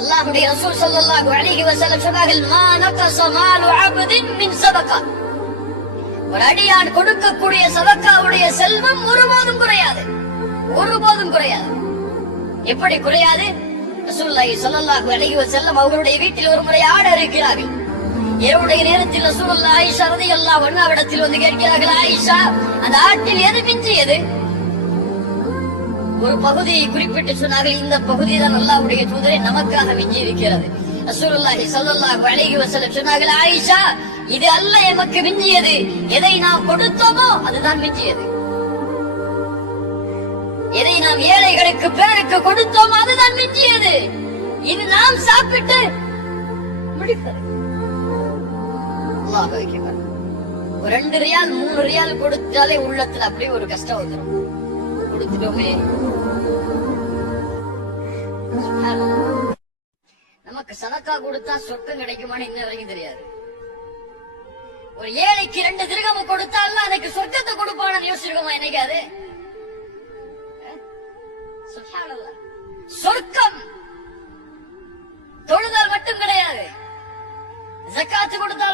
அல்லாஹ்வுடைய ரசூல் ஸல்லல்லாஹு அலைஹி வஸல்லம் சொன்னார்கள், மா நகஸ மாலு அப்தின் மின் சதகா. ஒரு அடியான் கொடுக்கக்கூடிய சதகாவுடைய செல்வம் ஒருபோதும் குறையாது, ஒருபோதும் குறையாது. எப்படி குறையாது? ரசூலுல்லாஹி ஸல்லல்லாஹு அலைஹி வஸல்லம் அவருடைய வீட்டில் ஒரு முறை ஆடு அறுக்கிறார்கள். இரவுடைய நேரத்தில் ரசூலுல்லாஹி ஆயிஷா ரலியல்லாஹு அன்ஹா அவரிடத்தில் வந்து கேட்கிறார்கள், ஆயிஷா, அந்த ஆட்டில் எது மிஞ்சியது? ஒரு பகுதியை குறிப்பிட்டு சொன்னார்கள், இந்த பகுதி தான் அல்லாஹ்வுடைய தூதரே நமக்காக மிஞ்சி இருக்கிறது. ரசூலுல்லாஹி ஸல்லல்லாஹு அலைஹி வஸல்லம் சொன்னார்கள், ஆயிஷா, இது அல்ல எமக்கு மிஞ்சியது, எதை நாம் கொடுத்தோமோ அதுதான் மிஞ்சியது. எதை நாம் ஏழைகளுக்கு பேருக்கு கொடுத்தோமோ அதுதான் மிஞ்சியது. இது நாம் சாப்பிட்டு முடிப்பது. அல்லாஹ் அக்பர். ஒரு 2 ரியால் 3 ரியால் கொடுத்தாலே உள்ளத்துல அப்படியே ஒரு கஷ்டம் வந்துடும். கொடுத்துட்டோமே. நமக்கு சதக்கா கொடுத்தா சொர்க்கம் கிடைக்குமான்னு இன்ன வரைக்கும் தெரியாது. ஒரு ஏழைக்கு 2 திர்ஹம் கொடுத்தா அல்லாஹ் எனக்கு சொர்க்கத்தை கொடுப்பான்னு யோசிச்சிருக்கோமா என்னைக்காது? சுப்ஹானல்லாஹ். சொர்க்கம் தொழுதால் மட்டும் கிடையாது, ஜக்காத்து கொடுத்தால்